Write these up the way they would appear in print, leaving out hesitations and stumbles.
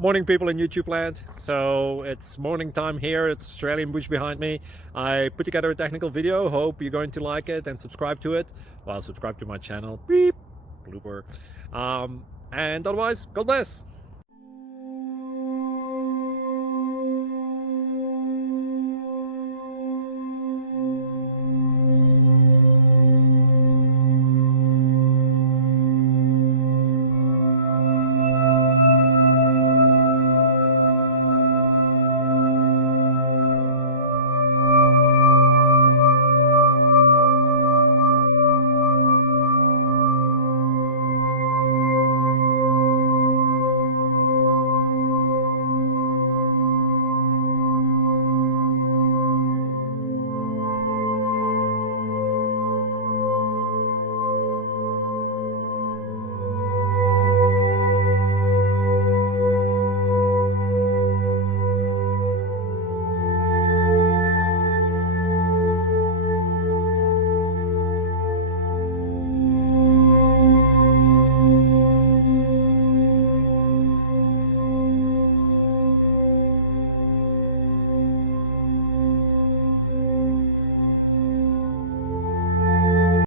Morning, people in YouTube land. So it's morning time here. It's Australian bush behind me. I put together a technical video. Hope you're going to like it and subscribe to it. Well, subscribe to my channel. Beep. Blooper. And otherwise, God bless.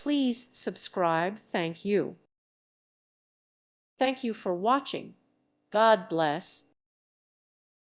Please subscribe. Thank you. Thank you for watching. God bless.